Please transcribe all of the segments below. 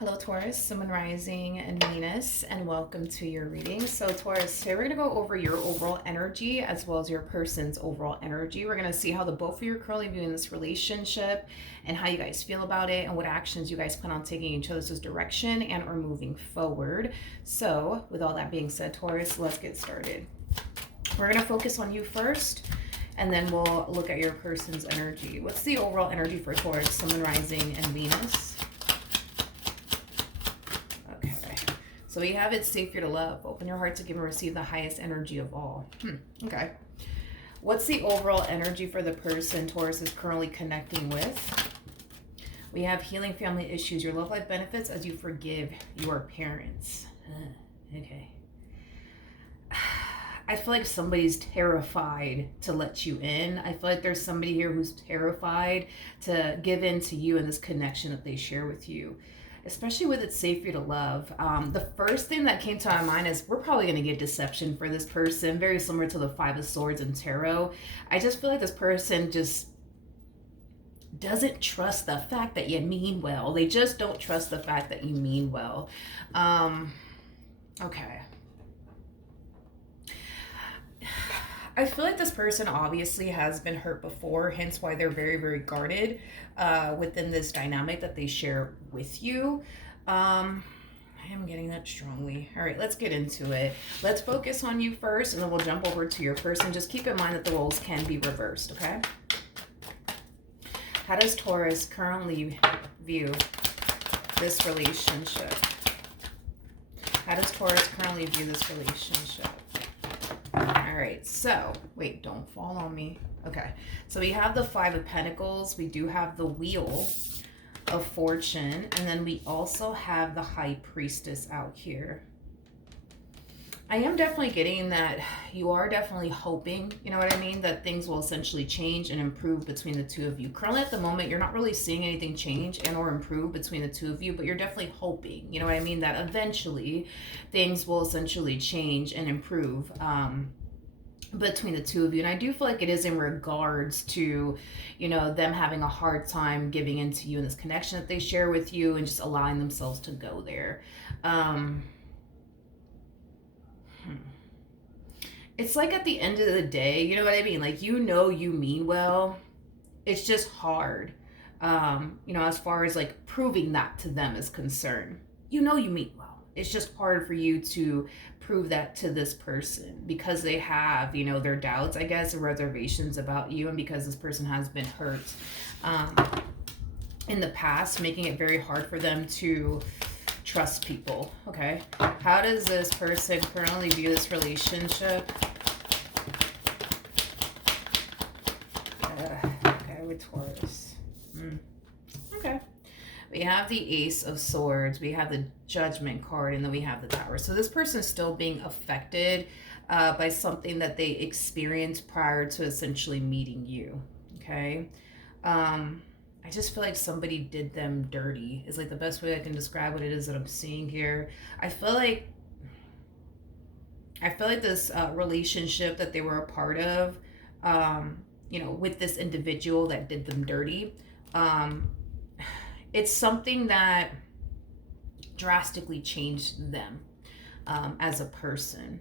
Hello, Taurus, Sun, Rising, and Venus, and welcome to your reading. So, Taurus, today we're going to go over your overall energy as well as your person's overall energy. We're going to see how the both of you are currently viewing this relationship and how you guys feel about it and what actions you guys plan on taking in each other's direction and or moving forward. So, with all that being said, Taurus, let's get started. We're going to focus on you first, and then we'll look at your person's energy. What's the overall energy for Taurus, Sun, Rising, and Venus? So we have it's safe here to love. Open your heart to give and receive the highest energy of all. Okay. What's the overall energy for the person Taurus is currently connecting with? We have healing family issues. Your love life benefits as you forgive your parents. Okay. I feel like somebody's terrified to let you in. I feel like there's somebody here who's terrified to give in to you and this connection that they share with you. Especially with it's safe for you to love. The first thing that came to my mind is we're probably going to get deception for this person, very similar to the Five of Swords and Tarot. I just feel like this person just doesn't trust the fact that you mean well. They just don't trust the fact that you mean well. Okay. I feel like this person obviously has been hurt before, hence why they're very, very guarded within this dynamic that they share with you. I am getting that strongly. All right, let's get into it. Let's focus on you first, and then we'll jump over to your person. Just keep in mind that the roles can be reversed, okay? How does Taurus currently view this relationship? How does Taurus currently view this relationship? All right, so wait, don't fall on me. Okay, so we have the Five of Pentacles. We do have the Wheel of Fortune, and then we also have the High Priestess out here. I am definitely getting that you are definitely hoping, you know what I mean, that things will essentially change and improve between the two of you. Currently at the moment, you're not really seeing anything change and or improve between the two of you, but you're definitely hoping, you know what I mean, that eventually things will essentially change and improve between the two of you. And I do feel like it is in regards to, you know, them having a hard time giving into you and this connection that they share with you and just allowing themselves to go there. It's like at the end of the day, you know what I mean? Like, you know, you mean well. It's just hard, you know, as far as like proving that to them is concerned. You know, you mean well. It's just hard for you to prove that to this person because they have, you know, their doubts, I guess, or reservations about you, and because this person has been hurt in the past, making it very hard for them to trust people. Okay, how does this person currently view this relationship? Okay, with Taurus. Okay. We have the Ace of Swords, we have the Judgment card, and then we have the Tower. So this person is still being affected by something that they experienced prior to essentially meeting you, okay? I just feel like somebody did them dirty is like the best way I can describe what it is that I'm seeing here. I feel like this relationship that they were a part of, you know, with this individual that did them dirty, it's something that drastically changed them as a person.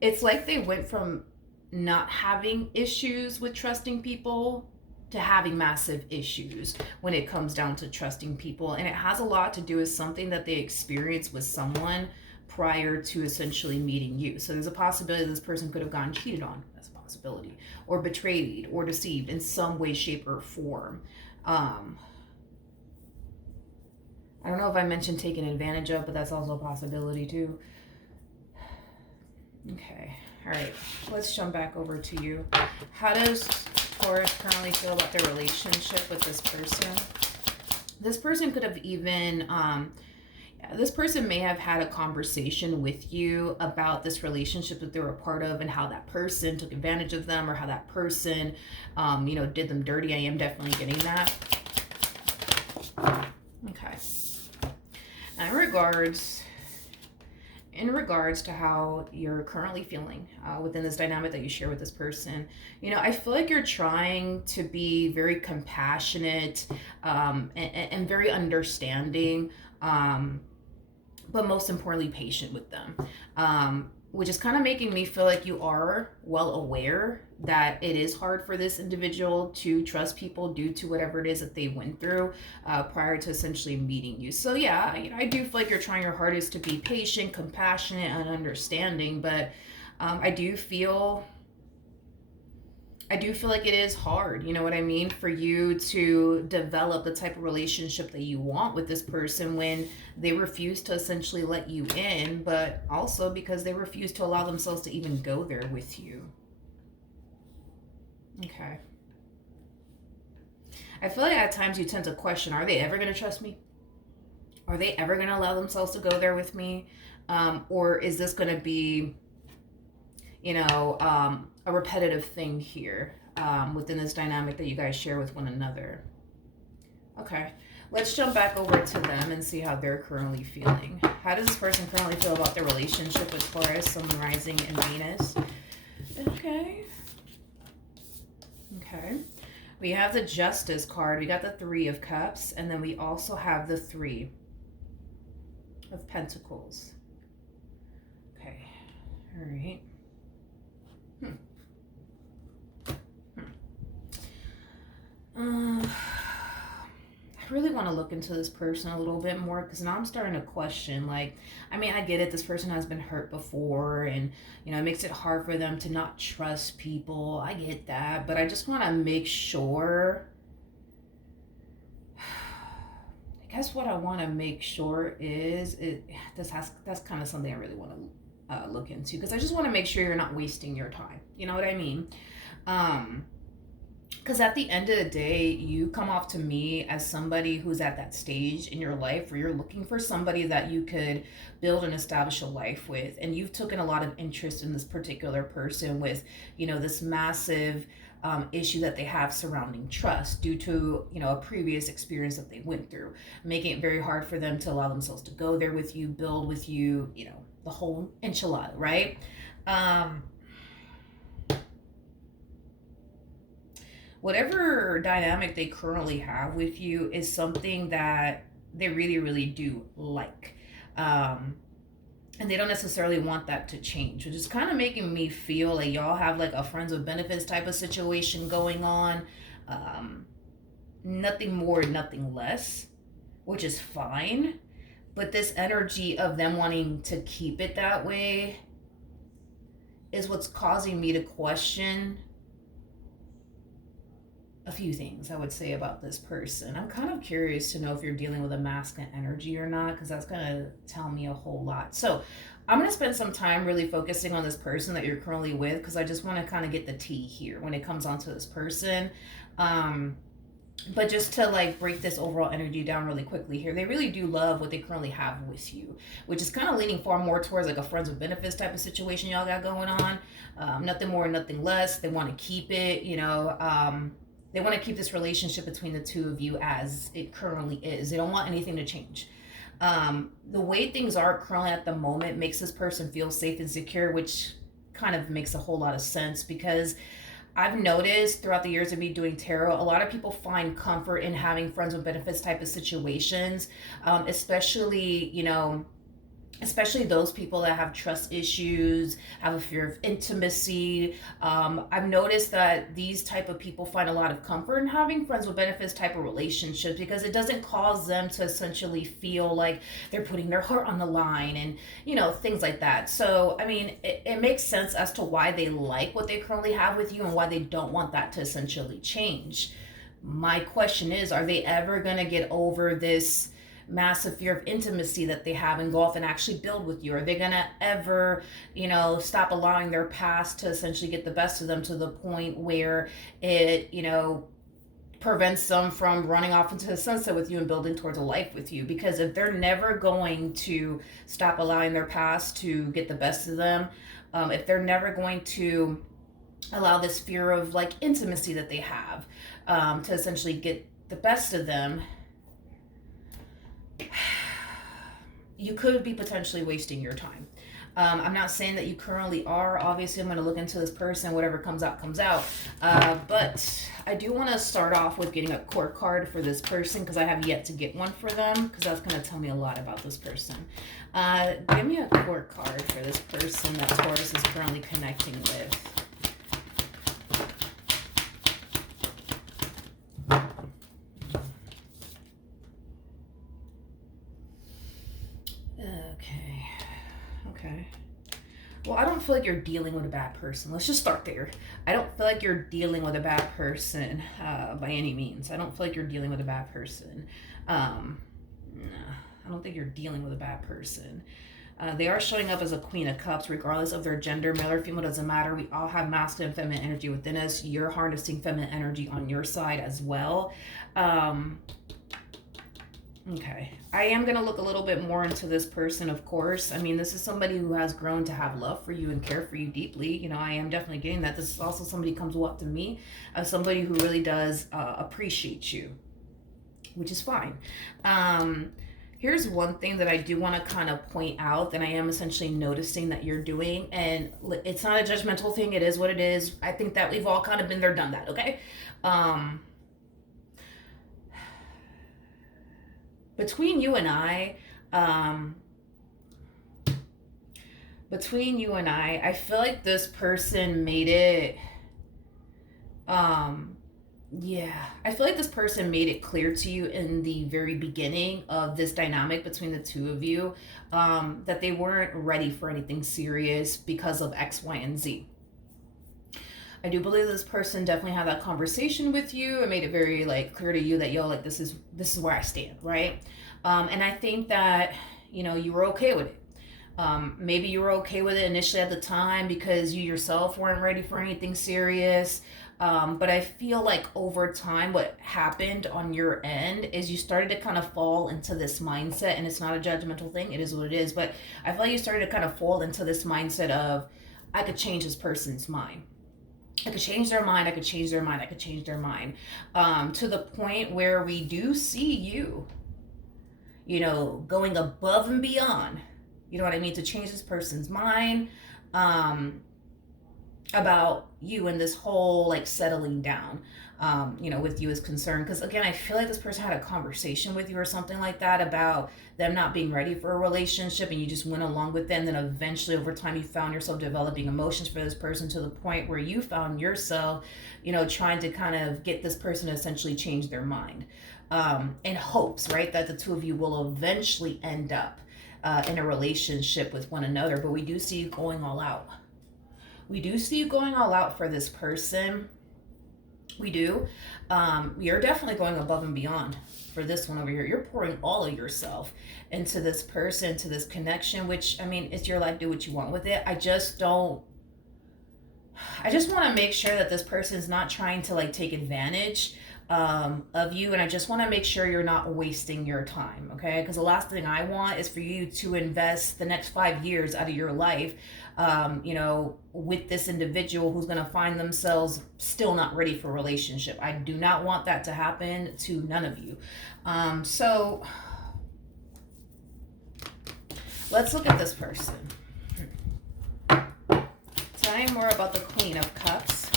It's like they went from not having issues with trusting people to having massive issues when it comes down to trusting people. And it has a lot to do with something that they experienced with someone prior to essentially meeting you. So there's a possibility this person could have gotten cheated on. That's a possibility. Or betrayed or deceived in some way, shape, or form. I don't know if I mentioned taking advantage of, but that's also a possibility too. Okay. All right. Let's jump back over to you. How does Taurus currently feel about their relationship with this person? This person could have even, this person may have had a conversation with you about this relationship that they were a part of and how that person took advantage of them or how that person, you know, did them dirty. I am definitely getting that. Okay. In regards to how you're currently feeling within this dynamic that you share with this person, you know, I feel like you're trying to be very compassionate and very understanding But most importantly, patient with them. Which is kind of making me feel like you are well aware that it is hard for this individual to trust people due to whatever it is that they went through prior to essentially meeting you. So yeah, I do feel like you're trying your hardest to be patient, compassionate, and understanding, but I do feel like it is hard, you know what I mean, for you to develop the type of relationship that you want with this person when they refuse to essentially let you in, but also because they refuse to allow themselves to even go there with you. Okay. I feel like at times you tend to question, are they ever going to trust me? Are they ever going to allow themselves to go there with me? Or is this going to be, a repetitive thing here within this dynamic that you guys share with one another? Okay, let's jump back over to them and see how they're currently feeling. How does this person currently feel about their relationship with Taurus, Sun, Rising, and Venus? Okay. Okay. We have the Justice card. We got the Three of Cups. And then we also have the Three of Pentacles. Okay. All right. I really want to look into this person a little bit more because now I'm starting to question, like, I mean, I get it. This person has been hurt before and, it makes it hard for them to not trust people. I get that. But I just want to make sure. I guess what I want to make sure is that's kind of something I really want to look into because I just want to make sure you're not wasting your time. You know what I mean? Because at the end of the day, you come off to me as somebody who's at that stage in your life where you're looking for somebody that you could build and establish a life with. And you've taken a lot of interest in this particular person with, this massive issue that they have surrounding trust due to, a previous experience that they went through, making it very hard for them to allow themselves to go there with you, build with you, the whole enchilada, right? Whatever dynamic they currently have with you is something that they really, really do like. And they don't necessarily want that to change, which is kind of making me feel like y'all have like a friends with benefits type of situation going on. Nothing more, nothing less, which is fine. But this energy of them wanting to keep it that way is what's causing me to question a few things I would say about this person. I'm kind of curious to know if you're dealing with a masculine energy or not, because that's going to tell me a whole lot. So I'm going to spend some time really focusing on this person that you're currently with, because I just want to kind of get the tea here when it comes onto this person. But just to like break this overall energy down really quickly here, they really do love what they currently have with you, which is kind of leaning far more towards like a friends with benefits type of situation y'all got going on. Nothing more, nothing less. They want to keep it, they want to keep this relationship between the two of you as it currently is. They don't want anything to change. The way things are currently at the moment makes this person feel safe and secure, which kind of makes a whole lot of sense because I've noticed throughout the years of me doing tarot, a lot of people find comfort in having friends with benefits type of situations, especially those people that have trust issues, have a fear of intimacy. I've noticed that these type of people find a lot of comfort in having friends with benefits type of relationships because it doesn't cause them to essentially feel like they're putting their heart on the line and, things like that. So, I mean, it makes sense as to why they like what they currently have with you and why they don't want that to essentially change. My question is, are they ever going to get over this massive fear of intimacy that they have and go off and actually build with you? Are they gonna ever, stop allowing their past to essentially get the best of them to the point where it, prevents them from running off into the sunset with you and building towards a life with you? Because if they're never going to stop allowing their past to get the best of them, if they're never going to allow this fear of like intimacy that they have to essentially get the best of them, you could be potentially wasting your time. I'm not saying that you currently are. Obviously, I'm going to look into this person. Whatever comes out, comes out. But I do want to start off with getting a court card for this person because I have yet to get one for them because that's going to tell me a lot about this person. Give me a court card for this person that Taurus is currently connecting with. Okay. Well, I don't feel like you're dealing with a bad person. Let's just start there. I don't feel like you're dealing with a bad person by any means. I don't feel like you're dealing with a bad person. No, I don't think you're dealing with a bad person. They are showing up as a Queen of Cups, regardless of their gender, male or female, doesn't matter. We all have masculine and feminine energy within us. You're harnessing feminine energy on your side as well. Okay. I am going to look a little bit more into this person, of course. I mean, this is somebody who has grown to have love for you and care for you deeply. You know, I am definitely getting that. This is also somebody who comes up to me as somebody who really does appreciate you, which is fine. Here's one thing that I do want to kind of point out that I am essentially noticing that you're doing. And it's not a judgmental thing. It is what it is. I think that we've all kind of been there, done that, okay? Between you and I, I feel like this person made it, yeah, I feel like this person made it clear to you in the very beginning of this dynamic between the two of you, that they weren't ready for anything serious because of X, Y, and Z. I do believe this person definitely had that conversation with you and made it very clear to you that, yo, like this is where I stand, right? And I think that, you know, you were okay with it. Maybe you were okay with it initially at the time because you yourself weren't ready for anything serious. But I feel like over time, what happened on your end is you started to kind of fall into this mindset, and it's not a judgmental thing. It is what it is. But I feel like you started to kind of fall into this mindset of, I could change this person's mind. I could change their mind. I could change their mind. I could change their mind. To the point where we do see you, you know, going above and beyond, you know what I mean, to change this person's mind about you and this whole settling down, you know, with you is concerned. Because again, I feel like this person had a conversation with you or something like that about them not being ready for a relationship, and you just went along with them. Then eventually over time you found yourself developing emotions for this person to the point where you found yourself, you know, trying to kind of get this person to essentially change their mind, in hopes, right, that the two of you will eventually end up in a relationship with one another. But we do see you going all out. We do see you going all out for this person. We do. You're definitely going above and beyond for this one over here. You're pouring all of yourself into this person, to this connection, which, I mean, it's your life. Do what you want with it. I just want to make sure that this person's not trying to take advantage of you, and I just want to make sure you're not wasting your time, okay? Because the last thing I want is for you to invest the next 5 years out of your life, you know, with this individual who's going to find themselves still not ready for a relationship. I do not want that to happen to none of you. So let's look at this person. Tell me more about the Queen of Cups.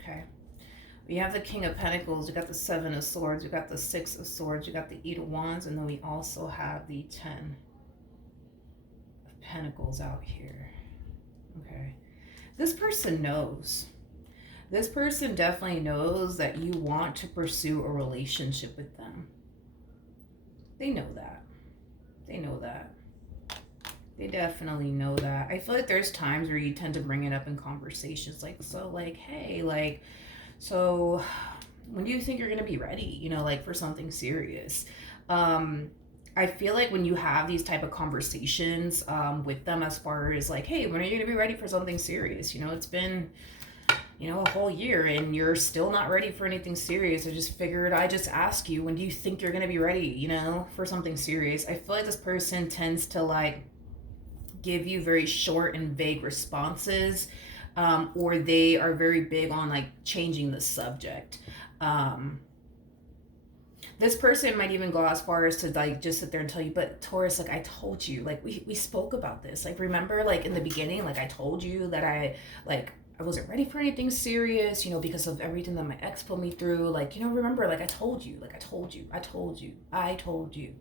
Okay. We have the King of Pentacles, we got the Seven of Swords, we got the Six of Swords, we got the Eight of Wands, and then we also have the 10 of Pentacles out here. Okay. This person knows. This person definitely knows that you want to pursue a relationship with them. They know that. They know that. They definitely know that. I feel like there's times where you tend to bring it up in conversations, hey, so when do you think you're going to be ready, you know, for something serious? I feel like when you have these type of conversations with them, as far as hey, when are you going to be ready for something serious? You know, it's been, you know, a whole year and you're still not ready for anything serious. I just figured I just ask you, when do you think you're going to be ready, you know, for something serious? I feel like this person tends to give you very short and vague responses, or they are very big on like changing the subject. This person might even go as far as to like just sit there and tell you, but Taurus, like I told you, like we spoke about this. Like remember, like in the beginning, like I told you that I wasn't ready for anything serious, because of everything that my ex put me through. Like, remember, like I told you, like I told you, I told you, I told you.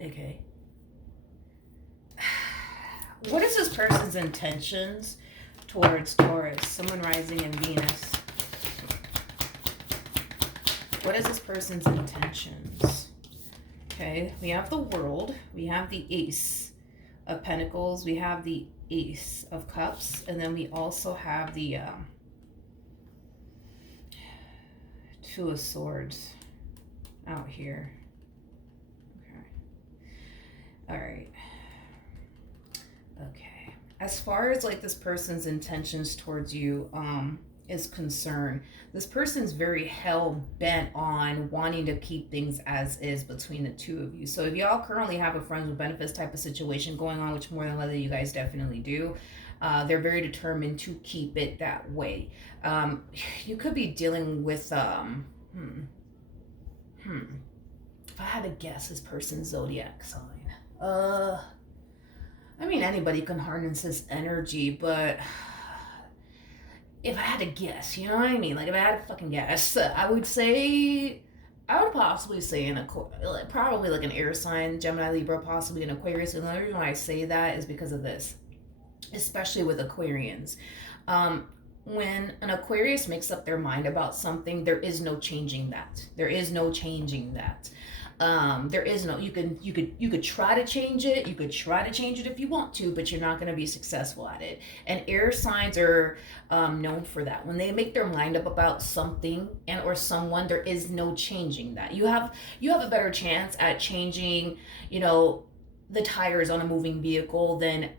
Okay. What is this person's intentions towards Taurus? Someone rising in Venus. What is this person's intentions? Okay, we have the World, we have the Ace of Pentacles, we have the Ace of Cups, and then we also have the Two of Swords out here. Okay. All right. Okay. As far as like this person's intentions towards you, is concerned, this person's very hell bent on wanting to keep things as is between the two of you. So if y'all currently have a friends with benefits type of situation going on, which more than likely you guys definitely do, they're very determined to keep it that way. You could be dealing with if I had to guess this person's zodiac sign, I mean anybody can harness this energy, but if I had to guess, you know what I mean? Like, if I had to fucking guess, I would possibly say probably like an air sign, Gemini, Libra, possibly an Aquarius. And the only reason why I say that is because of this, especially with Aquarians. When an Aquarius makes up their mind about something, there is no changing that. There is no changing that. There is no, you could try to change it. You could try to change it if you want to, but you're not going to be successful at it. And air signs are known for that. When they make their mind up about something and or someone, there is no changing that. You have a better chance at changing, the tires on a moving vehicle than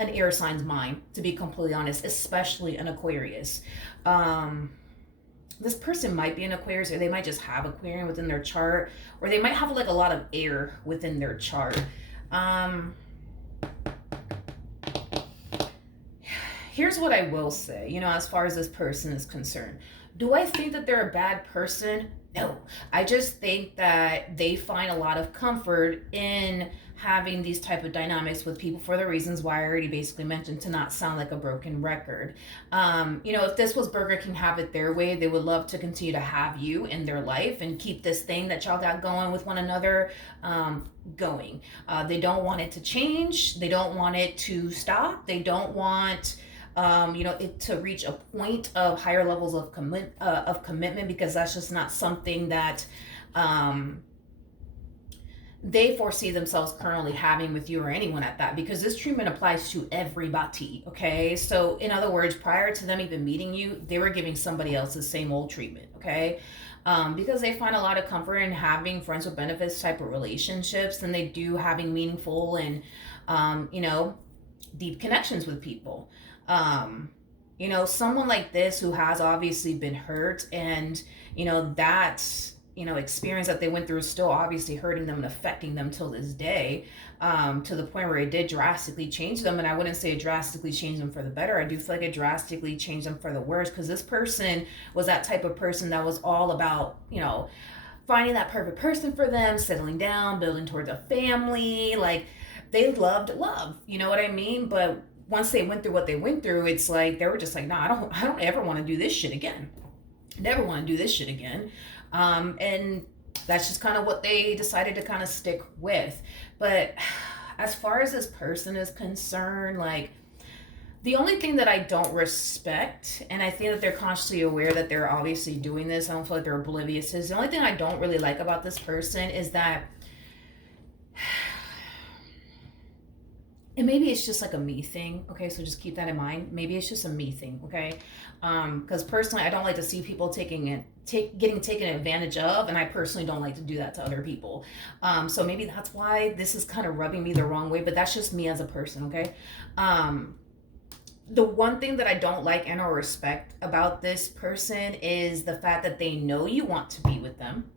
an air sign's mind, to be completely honest, especially an Aquarius. This person might be an Aquarius, or they might just have Aquarian within their chart, or they might have like a lot of air within their chart. Here's what I will say, as far as this person is concerned. Do I think that they're a bad person? No. I just think that they find a lot of comfort in having these type of dynamics with people for the reasons why I already basically mentioned, to not sound like a broken record. If this was Burger King have it their way, they would love to continue to have you in their life and keep this thing that y'all got going with one another going. They don't want it to change. They don't want it to stop. They don't want it to reach a point of higher levels of commitment, because that's just not something that they foresee themselves currently having with you or anyone at that, because this treatment applies to everybody. Okay, so in other words, prior to them even meeting you, they were giving somebody else the same old treatment. Okay, because they find a lot of comfort in having friends with benefits type of relationships than they do having meaningful and deep connections with people. Someone like this who has obviously been hurt, and that's experience that they went through is still obviously hurting them and affecting them till this day, to the point where it did drastically change them. And I wouldn't say it drastically changed them for the better. I do feel like it drastically changed them for the worse, because this person was that type of person that was all about, finding that perfect person for them, settling down, building towards a family. Like, they loved love, you know what I mean? But once they went through what they went through, it's like they were just like, nah, I don't ever want to do this shit again. Never want to do this shit again. And that's just kind of what they decided to kind of stick with. But as far as this person is concerned, like, the only thing that I don't respect, and I think that they're consciously aware that they're obviously doing this, I don't feel like they're oblivious to this. The only thing I don't really like about this person is that, and maybe it's just like a me thing, okay? So just keep that in mind. Maybe it's just a me thing, okay? Because personally, I don't like to see people getting taken advantage of, and I personally don't like to do that to other people. So maybe that's why this is kind of rubbing me the wrong way, but that's just me as a person, okay? The one thing that I don't like and or respect about this person is the fact that they know you want to be with them.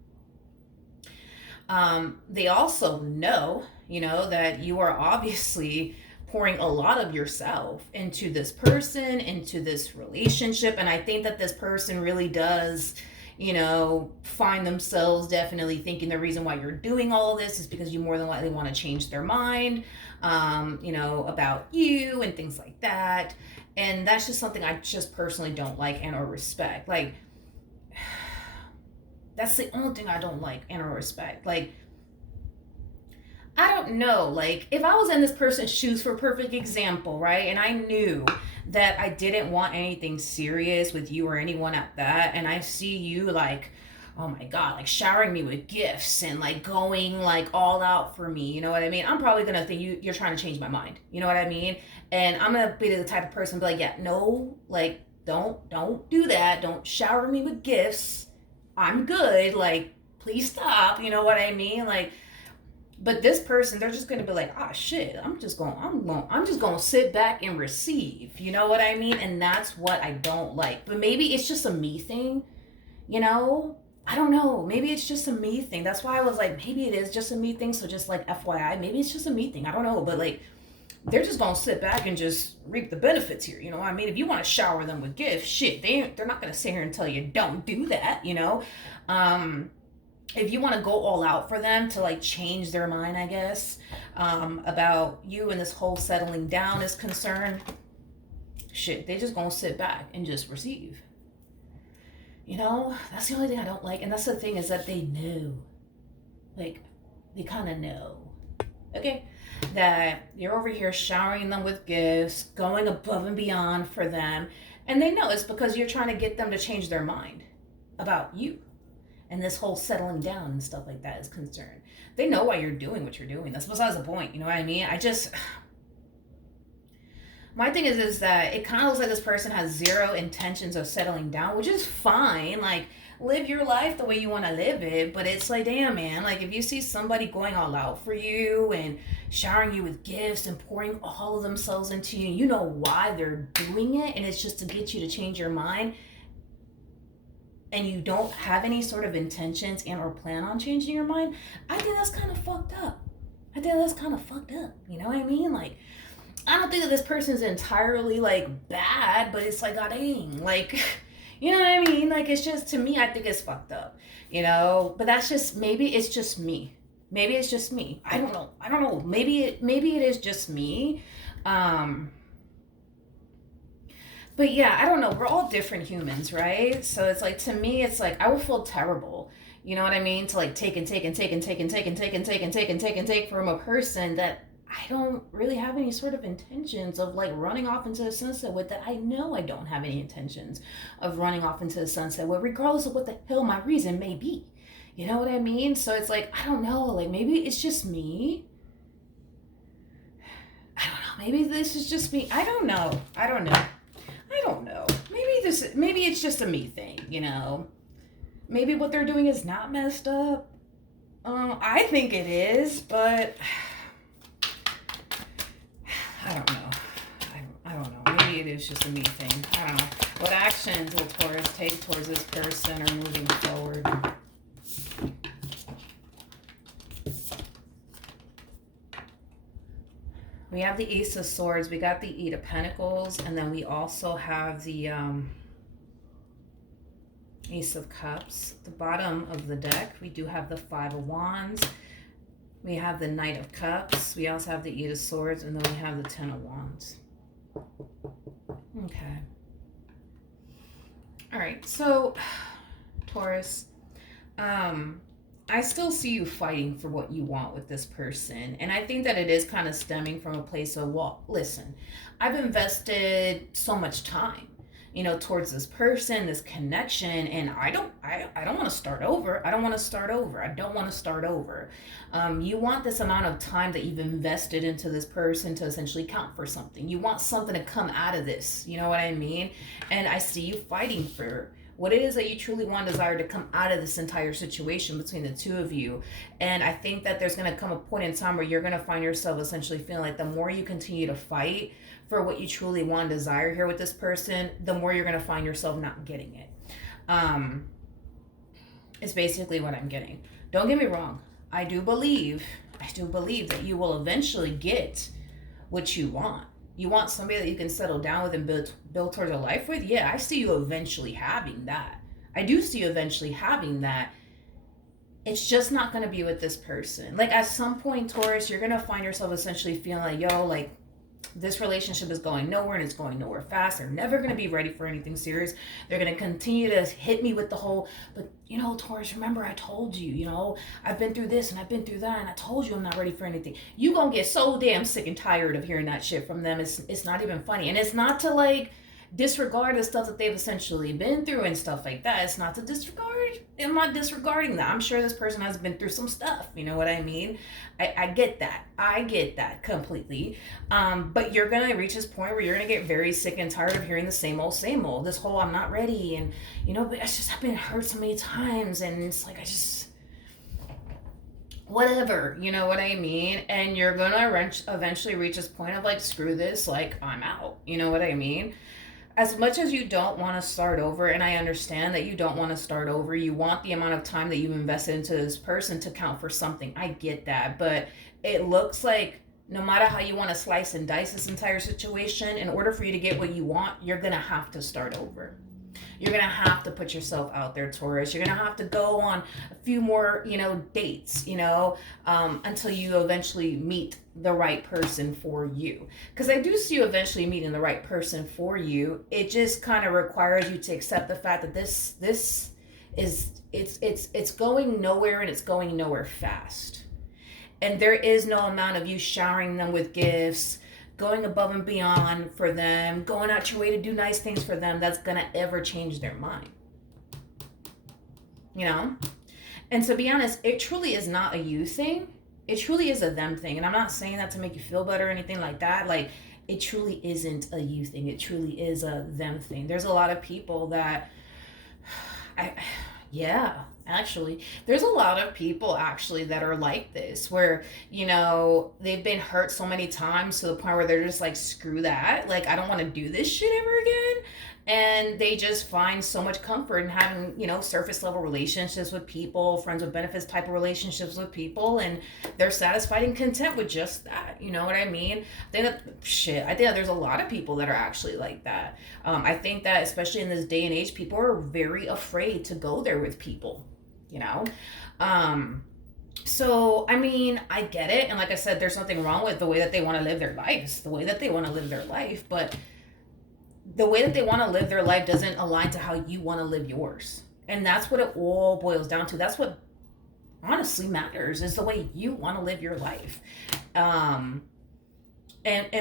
They also know, that you are obviously pouring a lot of yourself into this person, into this relationship. And I think that this person really does, you know, find themselves definitely thinking the reason why you're doing all of this is because you more than likely want to change their mind, you know, about you and things like that. And that's just something I just personally don't like and or respect. Like, that's the only thing I don't like and or respect. Like, I don't know, like, if I was in this person's shoes, for a perfect example, right, and I knew that I didn't want anything serious with you or anyone at that, and I see you, like, oh my God, like, showering me with gifts and, like, going, like, all out for me, you know what I mean? I'm probably gonna think you're trying to change my mind, you know what I mean? And I'm gonna be the type of person to be like, yeah, no, like, don't do that. Don't shower me with gifts. I'm good. Like, please stop, you know what I mean? Like, but this person, they're just gonna be like, ah, shit. I'm just gonna sit back and receive. You know what I mean? And that's what I don't like. But maybe it's just a me thing. You know, I don't know. Maybe it's just a me thing. That's why I was like, maybe it is just a me thing. So just like FYI, maybe it's just a me thing. I don't know. But like, they're just gonna sit back and just reap the benefits here. You know what I mean? If you want to shower them with gifts, shit, they're not gonna sit here and tell you don't do that. You know. If you want to go all out for them to like change their mind, I guess, about you and this whole settling down is concerned, shit, they just gonna sit back and just receive. You know, that's the only thing I don't like. And that's the thing, is that they know. Like, they kind of know. Okay? That you're over here showering them with gifts, going above and beyond for them. And they know it's because you're trying to get them to change their mind about you. And this whole settling down and stuff like that is concerned. They know why you're doing what you're doing. That's besides the point. You know what I mean? My thing is that it kind of looks like this person has zero intentions of settling down, which is fine. Like, live your life the way you want to live it. But it's like, damn, man. Like, if you see somebody going all out for you and showering you with gifts and pouring all of themselves into you, you know why they're doing it. And it's just to get you to change your mind. And you don't have any sort of intentions and or plan on changing your mind, I think that's kind of fucked up. You know what I mean? Like, I don't think that this person's entirely, like, bad, but it's like, god dang. Like, you know what I mean? Like, it's just, to me, I think it's fucked up. You know? But that's just, maybe it's just me. I don't know. Maybe it is just me. But yeah, I don't know. We're all different humans, right? So it's like, to me, it's like, I would feel terrible. You know what I mean? To like take from a person that I don't really have any sort of intentions of like running off into the sunset with, that I know I don't have any intentions of running off into the sunset with, regardless of what the hell my reason may be. You know what I mean? So it's like, I don't know. Like, maybe it's just me. I don't know. Maybe this is just me. I don't know. Maybe it's just a me thing, you know. Maybe what they're doing is not messed up. I think it is, but I don't know. I don't know. Maybe it is just a me thing. I don't know. What actions will Taurus take towards this person or moving forward? We have the Ace of Swords, we got the Eight of Pentacles, and then we also have the Ace of Cups. The bottom of the deck, we do have the Five of Wands. We have the Knight of Cups. We also have the Eight of Swords, and then we have the Ten of Wands. Okay. All right, so Taurus, I still see you fighting for what you want with this person. And I think that it is kind of stemming from a place of, well, listen, I've invested so much time, you know, towards this person, this connection, and I don't want to start over. You want this amount of time that you've invested into this person to essentially count for something. You want something to come out of this, you know what I mean? And I see you fighting for what it is that you truly want, desire to come out of this entire situation between the two of you. And I think that there's going to come a point in time where you're going to find yourself essentially feeling like the more you continue to fight for what you truly want, desire here with this person, the more you're going to find yourself not getting it. It's basically what I'm getting. Don't get me wrong. I do believe that you will eventually get what you want. You want somebody that you can settle down with and build towards a life with. Yeah, I see you eventually having that. I do see you eventually having that. It's just not going to be with this person. Like, at some point, Taurus, you're going to find yourself essentially feeling like, yo, like, this relationship is going nowhere and it's going nowhere fast. They're never going to be ready for anything serious. They're going to continue to hit me with the whole, but, you know, Taurus, remember I told you, you know, I've been through this and I've been through that and I told you I'm not ready for anything. You going to get so damn sick and tired of hearing that shit from them. It's not even funny. And it's not to, like, disregard the stuff that they've essentially been through and stuff like that. It's not to disregard. I'm not disregarding that. I'm sure this person has been through some stuff. You know what I mean? I get that. I get that completely. But you're going to reach this point where you're going to get very sick and tired of hearing the same old, same old. This whole I'm not ready. And, you know, but it's just, I've been hurt so many times. And it's like, whatever, you know what I mean? And you're going to eventually reach this point of like, screw this. Like, I'm out. You know what I mean? As much as you don't want to start over, and I understand that you don't want to start over, you want the amount of time that you've invested into this person to count for something. I get that, but it looks like no matter how you want to slice and dice this entire situation, in order for you to get what you want, you're going to have to start over. You're going to have to put yourself out there, Taurus. You're going to have to go on a few more, you know, dates, you know, until you eventually meet the right person for you. Because I do see you eventually meeting the right person for you. It just kind of requires you to accept the fact that this is, it's going nowhere and it's going nowhere fast. And there is no amount of you showering them with gifts, going above and beyond for them, going out your way to do nice things for them, that's going to ever change their mind. You know? And to be honest, it truly is not a you thing. It truly is a them thing. And I'm not saying that to make you feel better or anything like that. Like, it truly isn't a you thing. It truly is a them thing. There's a lot of people that, actually, there's a lot of people actually that are like this, where, you know, they've been hurt so many times to the point where they're just like, screw that. Like, I don't want to do this shit ever again. And they just find so much comfort in having, you know, surface level relationships with people, friends with benefits type of relationships with people. And they're satisfied and content with just that. You know what I mean? I think that there's a lot of people that are actually like that. I think that especially in this day and age, people are very afraid to go there with people, you know? So, I mean, I get it. And like I said, there's nothing wrong with the way that they want to live their lives, the way that they want to live their life. But the way that they want to live their life doesn't align to how you want to live yours. And that's what it all boils down to. That's what honestly matters, is the way you want to live your life. And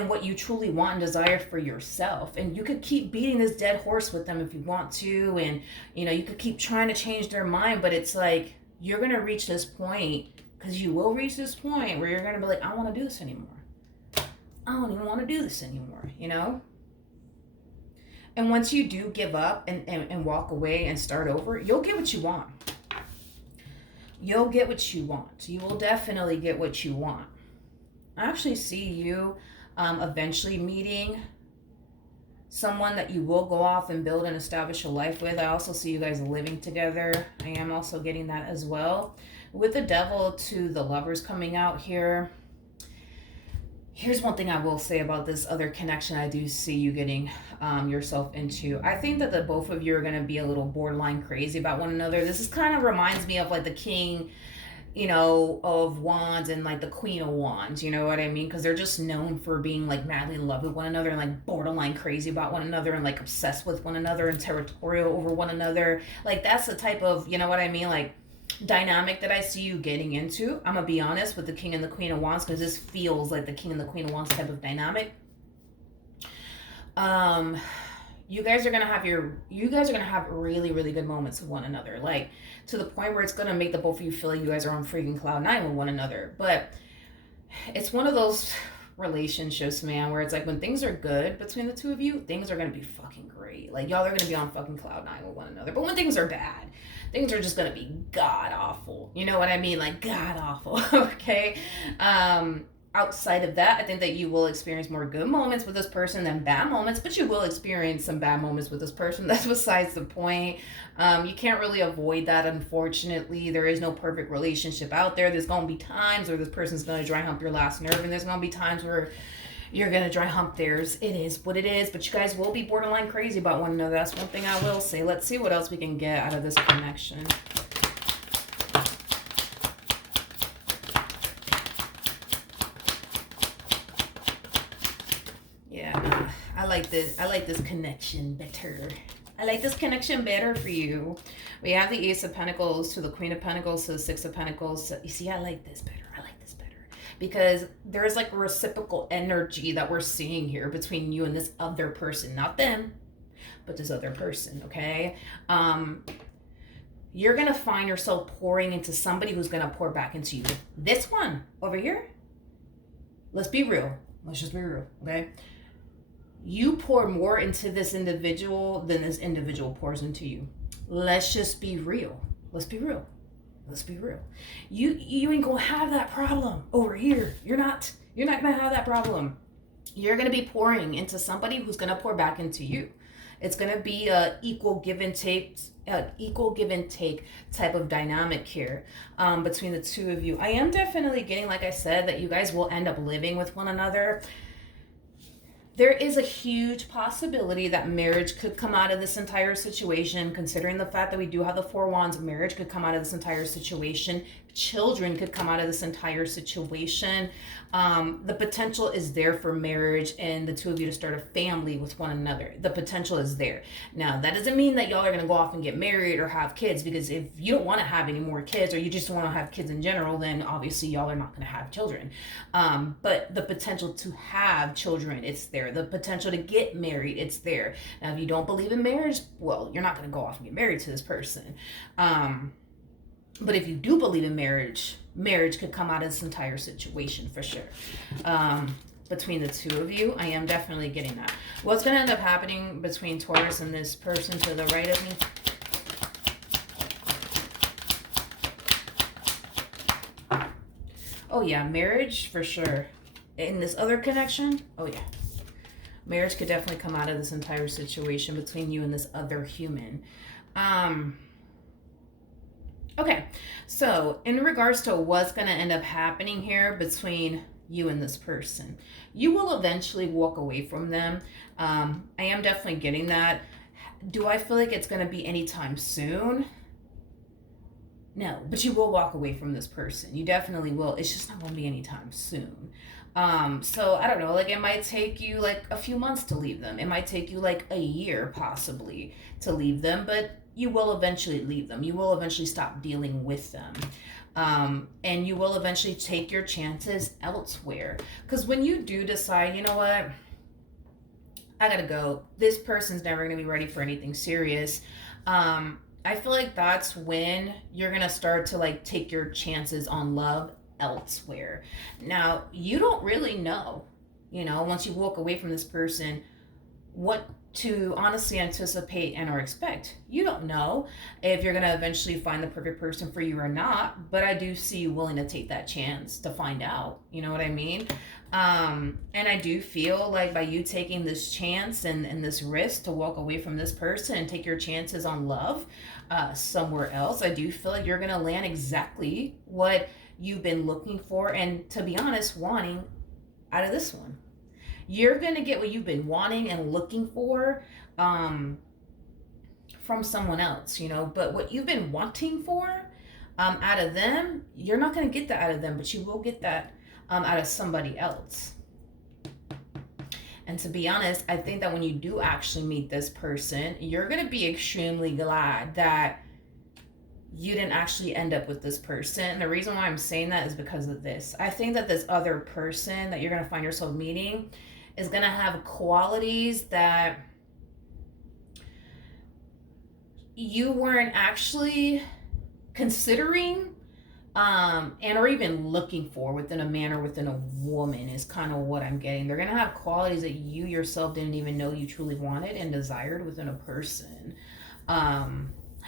what you truly want and desire for yourself. And you could keep beating this dead horse with them if you want to. And, you know, you could keep trying to change their mind. But it's like, you're going to reach this point, because you will reach this point where you're going to be like, I don't want to do this anymore. I don't even want to do this anymore, you know? And once you do give up and walk away and start over, you'll get what you want. You'll get what you want. You will definitely get what you want. I actually see you eventually meeting someone that you will go off and build and establish a life with. I also see you guys living together. I am also getting that as well. With the Devil to the Lovers coming out here, here's one thing I will say about this other connection I do see you getting yourself into. I think that the both of you are going to be a little borderline crazy about one another. This is kind of reminds me of like the King, you know, of Wands and like the Queen of Wands, you know what I mean? Because they're just known for being like madly in love with one another and like borderline crazy about one another and like obsessed with one another and territorial over one another. Like, that's the type of, you know what I mean, like dynamic that I see you getting into. I'm gonna be honest with the King and the Queen of Wands, because this feels like the King and the Queen of Wands type of dynamic. You guys are gonna have really, really good moments with one another, like to the point where it's gonna make the both of you feel like you guys are on freaking cloud nine with one another. But it's one of those relationships, man, where it's like when things are good between the two of you, things are gonna be fucking great. Like, y'all are gonna be on fucking cloud nine with one another. But when things are bad, things are just gonna be god awful. You know what I mean? Like, god awful. Okay. Outside of that, I think that you will experience more good moments with this person than bad moments, but you will experience some bad moments with this person. That's besides the point. You can't really avoid that, unfortunately. There is no perfect relationship out there. There's going to be times where this person's going to dry hump your last nerve, and there's going to be times where You're going to dry hump theirs. It is what it is, but you guys will be borderline crazy about one another. That's one thing I will say. Let's see what else we can get out of this connection. Yeah, I like this connection better. I like this connection better for you. We have the Ace of Pentacles to the Queen of Pentacles to the Six of Pentacles. So, you see, I like this better. I like this better. Because there's like a reciprocal energy that we're seeing here between you and this other person. Not them, but this other person, okay? You're going to find yourself pouring into somebody who's going to pour back into you. This one over here, let's be real. Let's just be real, okay? You pour more into this individual than this individual pours into you. Let's just be real. Let's be real. Let's be real. You ain't gonna have that problem over here. You're not gonna have that problem. You're gonna be pouring into somebody who's gonna pour back into you. It's gonna be a equal give and take type of dynamic here between the two of you. I am definitely getting, like I said, that you guys will end up living with one another. There is a huge possibility that marriage could come out of this entire situation, considering the fact that we do have the Four Wands. Marriage could come out of this entire situation. Children could come out of this entire situation. The potential is there for marriage and the two of you to start a family with one another. The potential is there. Now, that doesn't mean that y'all are going to go off and get married or have kids, because if you don't want to have any more kids, or you just want to have kids in general, then obviously y'all are not going to have children. But the potential to have children, it's there. The potential to get married, it's there. Now, if you don't believe in marriage, well, you're not going to go off and get married to this person. But if you do believe in marriage, marriage could come out of this entire situation for sure. Between the two of you, I am definitely getting that. What's going to end up happening between Taurus and this person to the right of me? Oh yeah, marriage for sure. In this other connection, oh yeah. Marriage could definitely come out of this entire situation between you and this other human. Okay, so in regards to what's going to end up happening here between you and this person, you will eventually walk away from them. I am definitely getting that. Do I feel like it's going to be anytime soon? No, but you will walk away from this person. You definitely will. It's just not going to be anytime soon. So I don't know, like it might take you like a few months to leave them. It might take you like a year possibly to leave them, but you will eventually leave them. You will eventually stop dealing with them. And you will eventually take your chances elsewhere. Because when you do decide, you know what, I gotta go, this person's never gonna be ready for anything serious. I feel like that's when you're gonna start to like take your chances on love elsewhere. Now, you don't really know, you know, once you walk away from this person, what to honestly anticipate and or expect. You don't know if you're going to eventually find the perfect person for you or not, but I do see you willing to take that chance to find out. You know what I mean? And I do feel like by you taking this chance and this risk to walk away from this person and take your chances on love somewhere else, I do feel like you're going to land exactly what you've been looking for and, to be honest, wanting out of this one. You're going to get what you've been wanting and looking for from someone else, you know. But what you've been wanting for out of them, you're not going to get that out of them, but you will get that out of somebody else. And to be honest, I think that when you do actually meet this person, you're going to be extremely glad that you didn't actually end up with this person. And the reason why I'm saying that is because of this. I think that this other person that you're going to find yourself meeting is going to have qualities that you weren't actually considering and or even looking for within a man or within a woman is kind of what I'm getting. They're going to have qualities that you yourself didn't even know you truly wanted and desired within a person. I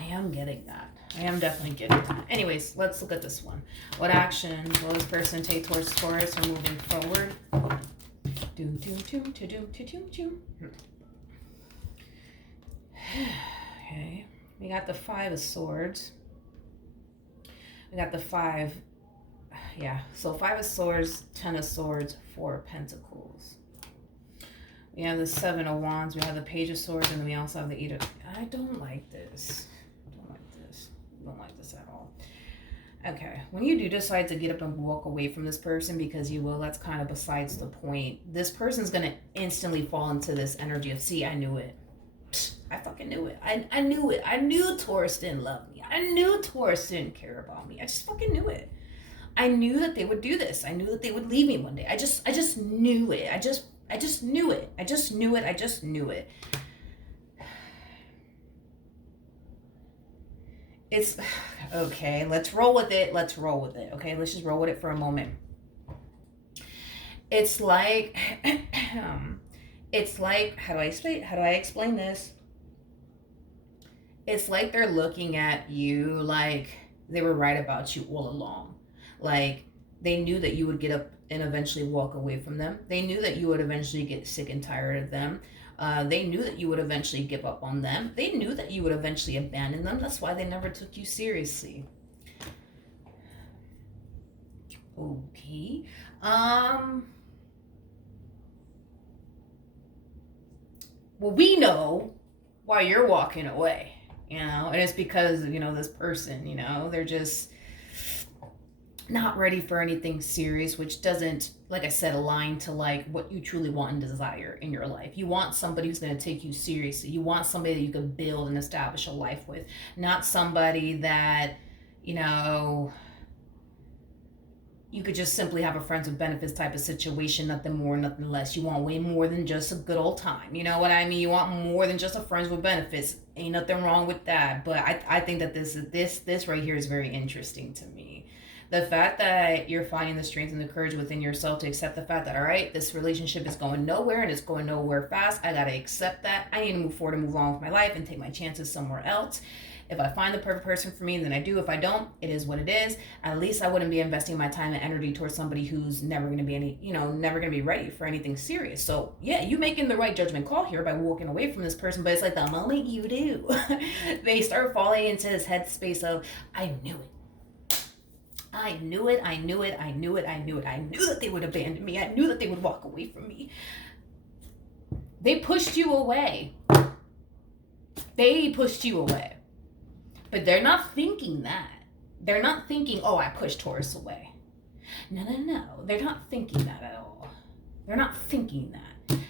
am getting that. I am definitely getting that. Anyways, let's look at this one. What actions will this person take towards Taurus or moving forward? Doom, doom, doom, doom, doom, doom, doom. Okay. We got the Five of Swords. We got the Five. Yeah. So Five of Swords, Ten of Swords, Four of Pentacles. We have the Seven of Wands, we have the Page of Swords, and then we also have the Eight of... I don't like this. Don't like this. Don't like this at all. Okay, when you do decide to get up and walk away from this person, because you will, that's kind of besides the point. This person's going to instantly fall into this energy of, see, I knew it. I fucking knew it. I knew it. I knew Taurus didn't love me. I knew Taurus didn't care about me. I just fucking knew it. I knew that they would do this. I knew that they would leave me one day. I just knew it. I just knew it. I just knew it. I just knew it. It's okay. Let's roll with it. Let's roll with it. Okay, let's just roll with it for a moment. It's like, how do I explain this? It's like they're looking at you like they were right about you all along. Like they knew that you would get up and eventually walk away from them. They knew that you would eventually get sick and tired of them. They knew that you would eventually give up on them. They knew that you would eventually abandon them. That's why they never took you seriously. Okay. Well, we know why you're walking away, and it's because, this person, they're just not ready for anything serious, which doesn't, like I said, align to like what you truly want and desire in your life. You want somebody who's going to take you seriously. You want somebody that you can build and establish a life with, not somebody that, you could just simply have a friends with benefits type of situation, nothing more, nothing less. You want way more than just a good old time. You know what I mean? You want more than just a friends with benefits. Ain't nothing wrong with that. But I think that this right here is very interesting to me. The fact that you're finding the strength and the courage within yourself to accept the fact that, all right, this relationship is going nowhere and it's going nowhere fast. I got to accept that. I need to move forward and move on with my life and take my chances somewhere else. If I find the perfect person for me, then I do. If I don't, it is what it is. At least I wouldn't be investing my time and energy towards somebody who's never going to be never going to be ready for anything serious. So yeah, you making the right judgment call here by walking away from this person. But it's like the moment you do, they start falling into this headspace of, I knew it. I knew it. I knew it. I knew it. I knew it. I knew that they would abandon me. I knew that they would walk away from me. They pushed you away. They pushed you away. But they're not thinking that. They're not thinking, oh, I pushed Taurus away. No. They're not thinking that at all. They're not thinking that.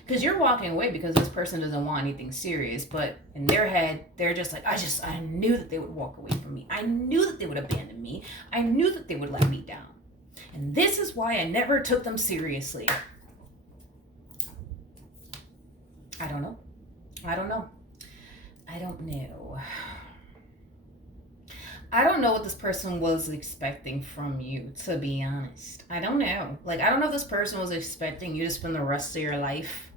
Because you're walking away because this person doesn't want anything serious. But in their head, they're just like, I knew that they would walk away from me. I knew that they would abandon me. I knew that they would let me down. And this is why I never took them seriously. I don't know. I don't know what this person was expecting from you, to be honest. I don't know. Like, I don't know if this person was expecting you to spend the rest of your life,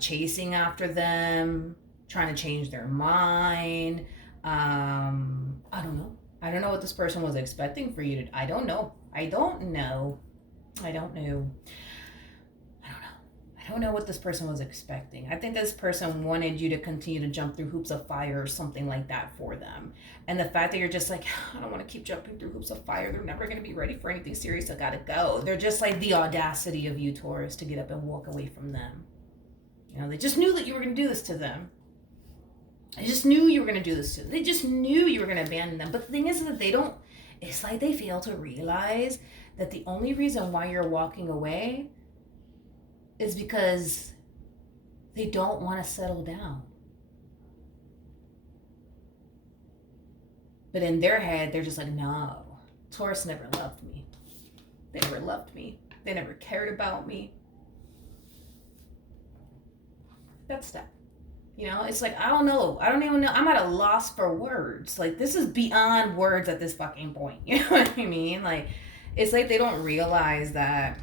chasing after them, trying to change their mind. I don't know. I don't know what this person was expecting for you to... I don't know. I don't know what this person was expecting. I think this person wanted you to continue to jump through hoops of fire or something like that for them. And the fact that you're just like, I don't want to keep jumping through hoops of fire. They're never going to be ready for anything serious. I got to go. They're just like the audacity of you, Taurus, to get up and walk away from them. They just knew that you were going to do this to them. They just knew you were going to do this to them. They just knew you were going to abandon them. But the thing is that it's like they fail to realize that the only reason why you're walking away is because they don't want to settle down. But in their head, they're just like, no, Taurus never loved me. They never loved me. They never cared about me. That's that. It's like, I don't know. I don't even know. I'm at a loss for words. Like, this is beyond words at this fucking point. You know what I mean? Like, it's like they don't realize that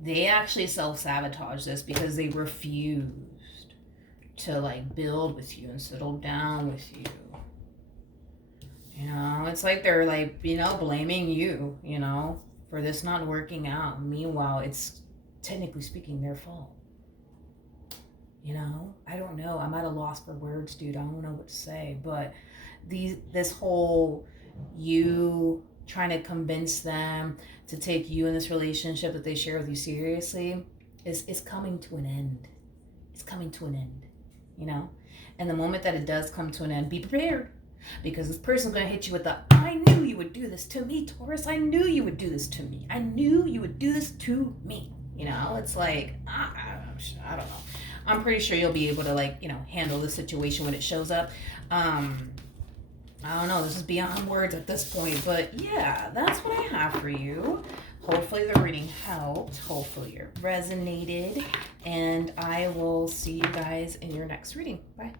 they actually self-sabotage this because they refused to like build with you and settle down with you. It's like they're like, blaming you, for this not working out. Meanwhile, it's technically speaking their fault. I don't know. I'm at a loss for words, dude. I don't know what to say. But this whole you trying to convince them to take you in this relationship that they share with you seriously is coming to an end. It's coming to an end, you know? And the moment that it does come to an end, be prepared. Because this person's going to hit you with the, I knew you would do this to me, Taurus. I knew you would do this to me. I knew you would do this to me. You know, it's like, I don't know. I'm pretty sure you'll be able to, like, you know, handle the situation when it shows up. I don't know. This is beyond words at this point. But yeah, that's what I have for you. Hopefully the reading helped. Hopefully it resonated. And I will see you guys in your next reading. Bye.